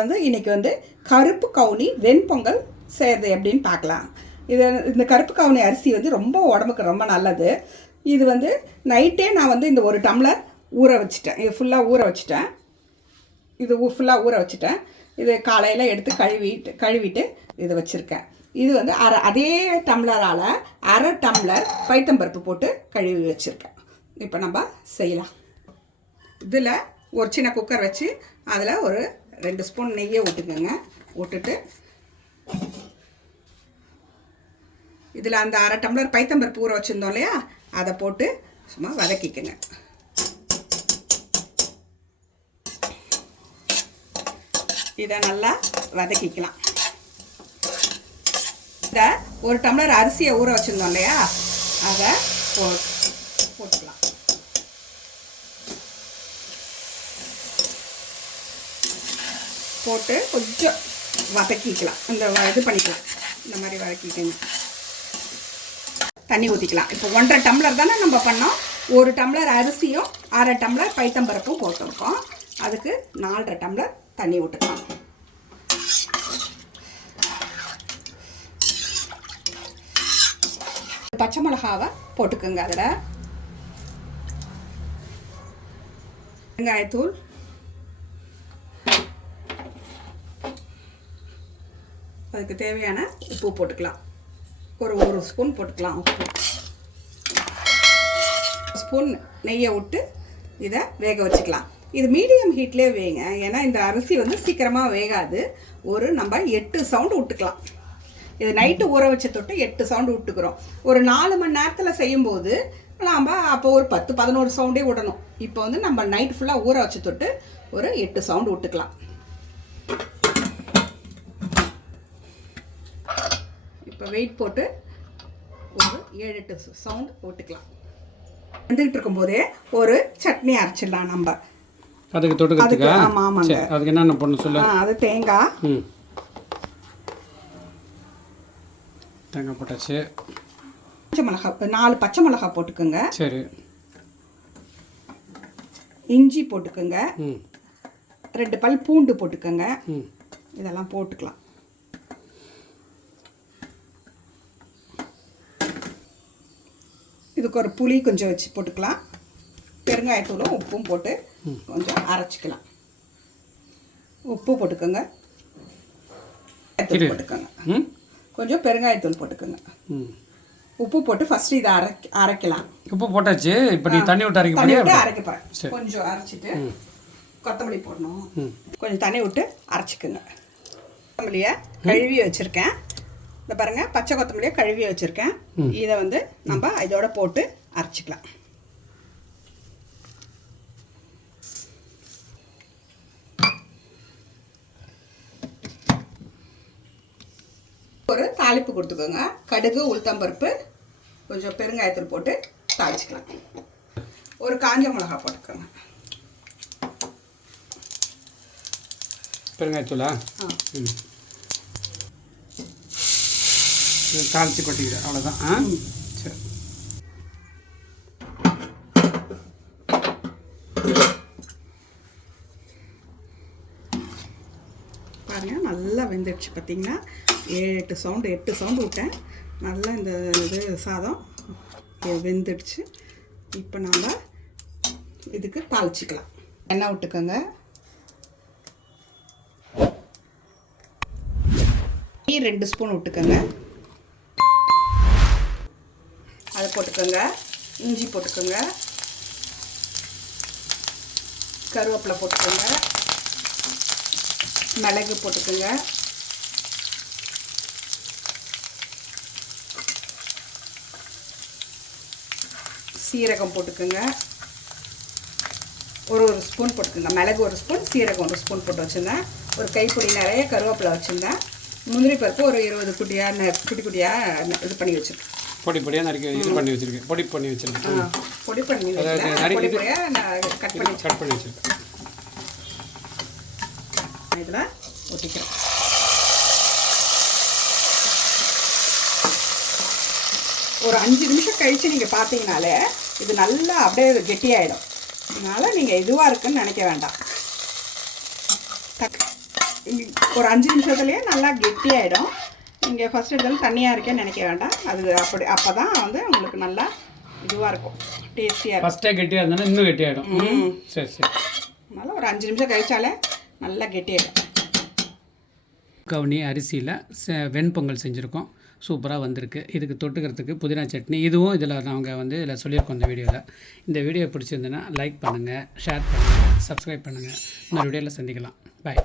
வந்து இன்றைக்கி வந்து கருப்பு கவுனி வெண்பொங்கல் செய்கிறது எப்படின்னு பார்க்கலாம். இந்த கருப்பு கவுனி அரிசி வந்து ரொம்ப உடம்புக்கு ரொம்ப நல்லது. இது வந்து நைட்டே நான் வந்து இந்த ஒரு டம்ளர் ஊற வச்சுட்டேன். இது ஃபுல்லாக ஊற வச்சுட்டேன். இது காலையில் எடுத்து கழுவிட்டு இதை வச்சுருக்கேன். இது வந்து அதே டம்ளரால் அரை டம்ளர் பைத்தம்பருப்பு போட்டு கழுவி வச்சுருக்கேன். இப்போ நம்ம செய்யலாம். இதில் ஒரு சின்ன குக்கர் வச்சு அதில் ஒரு 2 ஸ்பூன் நெய்யை விட்டுக்கோங்க. விட்டுட்டு இதில் அந்த அரை டம்ளர் பைத்தம்பருப்பு ஊற வச்சுருந்தோம் இல்லையா, அதை போட்டு சும்மா வதக்கிக்கோங்க. இதை நல்லா வதக்கிக்கலாம். இதை ஒரு டம்ளர் அரிசியை ஊற வச்சுருந்தோம் இல்லையா, அதை போட்டுக்கலாம். போட்டு கொஞ்சம் வதக்கிக்கலாம். இது பண்ணிக்கலாம். இந்த மாதிரி வதக்கிக்கணும். தண்ணி ஊற்றிக்கலாம். இப்போ 1.5 டம்ளர் தானே நம்ம பண்ணோம். ஒரு டம்ளர் அரிசியும் அரை டம்ளர் பைத்தம்பருப்பும் போட்டிருக்கோம். அதுக்கு 4.5 டம்ளர் தண்ணி விட்டுக்கலாம். பச்சை மிளகாவை போட்டுக்கோங்க. அதில் வெங்காயத்தூள், அதுக்கு தேவையான உப்பு போட்டுக்கலாம். ஒரு ஸ்பூன் போட்டுக்கலாம் உப்பு. ஸ்பூன் நெய்யை விட்டு இதை வேக வச்சுக்கலாம். இது மீடியம் ஹீட்லேயே வேங்க. ஏன்னா இந்த அரிசி வந்து சீக்கிரமாக வேகாது. நம்ம 8 சவுண்டு விட்டுக்கலாம். இது நைட்டு ஊற வச்ச தொட்டு 8 சவுண்டு விட்டுக்கிறோம். ஒரு 4 மணி நேரத்தில் செய்யும்போது நாம் அப்போ ஒரு 10-11 சவுண்டே விடணும். இப்போ வந்து நம்ம நைட்டு ஃபுல்லாக ஊற வச்ச தொட்டு ஒரு 8 சவுண்டு விட்டுக்கலாம். இப்போ வெயிட் போட்டு ஒரு 7-8 சவுண்டு விட்டுக்கலாம். வந்துக்கிட்டு இருக்கும்போதே ஒரு சட்னி அரைச்சிடலாம். நம்ம அதுக்கு தொட்டுக்கிறதுக்கு ஆமாங்க. அதுக்கு என்னென்ன பண்ணணும் சொல்ல. அது தேங்காய் போட்டாச்சு. பச்சை மிளகாய் 4 பச்சை மிளகாய் போட்டுக்கோங்க. சரி. இஞ்சி போட்டுக்கோங்க. 2 பல் பூண்டு போட்டுக்கோங்க. இதெல்லாம் போட்டுக்கலாம். இதுக்கு ஒரு புளி கொஞ்சம் வச்சு போட்டுக்கலாம். பெருங்காயத்தூளும் உப்பும் போட்டு கொஞ்சம் அரைச்சிக்கலாம். உப்பு போட்டுக்கோங்க. போட்டுக்கோங்க. கொஞ்சம் பெருங்காயத்தூள் போட்டுக்கோங்க. உப்பு போட்டு ஃபர்ஸ்ட் இதை அரைக்கலாம். உப்பு போட்டாச்சு. இப்போ நீ தண்ணி விட்டு அரைக்க போகிறேன். கொஞ்சம் அரைச்சிட்டு கொத்தமல்லி போடணும். கொஞ்சம் தண்ணி விட்டு அரைச்சிக்கோங்க. கொத்தமல்லியை கழுவி வச்சுருக்கேன். இந்த பாருங்கள், பச்சை கொத்தமல்லியை கழுவி வச்சுருக்கேன். இதை வந்து நம்ம இதோட போட்டு அரைச்சிக்கலாம். ஒரு தாளிப்பு கொடுத்துக்கோங்க. கடுகு, உளுத்தம்பருப்பு, கொஞ்சம் பெருங்காயத்தூள் போட்டு தாளிச்சிக்கலாம். ஒரு காஞ்ச மிளகா போட்டுக்கோங்க. பெருங்காயத்தூளா? தாளிச்சு கொட்டிக்கிறேன். அவ்வளோதான். சரி. பாருங்கள், நல்லா வெந்துடுச்சு. பார்த்தீங்கன்னா 8 சவுண்டு விட்டேன். நல்லா இந்த சாதம் வெந்துடுச்சு. இப்போ நம்ம இதுக்கு தாளிச்சிக்கலாம். எண்ணெய் விட்டுக்கோங்க. 2 ஸ்பூன் விட்டுக்கோங்க. அதை போட்டுக்கோங்க. இஞ்சி போட்டுக்கோங்க. கருவேப்பிலை போட்டுக்கோங்க. மிளகு போட்டுக்கோங்க. சீரகம் போட்டுக்கோங்க. ஒரு ஸ்பூன் போட்டுக்கோங்க. மிளகு 1 ஸ்பூன், சீரகம் 1 ஸ்பூன் போட்டு வச்சுருந்தேன். ஒரு கைப்பொடி நிறைய கருவேப்பிலை வச்சுருந்தேன். முந்திரி பருப்பு ஒரு 20 குட்டியாக இது பண்ணி வச்சுருக்கேன். பொடியாக நறுக்கி இது பண்ணி வச்சுருக்கேன். பொடி பண்ணி வச்சுருக்கேன். பொடி பண்ணி கட் பண்ணி வச்சுருக்கேன். இதில் ஊற்றிக்கிறேன். ஒரு 5 நிமிஷம் கழித்து நீங்கள் பார்த்தீங்கனாலே இது நல்லா அப்படியே கெட்டியாயிடும். அதனால் நீங்கள் இதுவாக இருக்குன்னு நினைக்க வேண்டாம். ஒரு 5 நிமிஷத்துலேயே நல்லா கெட்டியாயிடும். நீங்கள் ஃபஸ்ட் எடுத்தாலும் தண்ணியாக இருக்கேன்னு நினைக்க வேண்டாம். அது அப்போ தான் வந்து உங்களுக்கு நல்லா இதுவாக இருக்கும், டேஸ்டியாக இருக்கும். ஃபஸ்ட்டே கெட்டியாக இருந்தாலும் இன்னும் கெட்டியாகிடும். சரி சரி. அதனால் ஒரு 5 நிமிஷம் கழிச்சாலே நல்லா கெட்டியாயிடும். கவுனி அரிசியில் வெண்பொங்கல் செஞ்சுருக்கோம், சூப்பராக வந்திருக்கு. இதுக்கு தொட்டுக்கிறதுக்கு புதினா சட்னி, இதுவும் இதில் நாங்கள் வந்து இதில் சொல்லியிருக்கோம் இந்த வீடியோவில். இந்த வீடியோ பிடிச்சிருந்ததுன்னா லைக் பண்ணுங்கள், ஷேர் பண்ணுங்கள், சப்ஸ்கிரைப் பண்ணுங்கள். இன்னொரு வீடியோவில் சந்திக்கலாம். பாய்.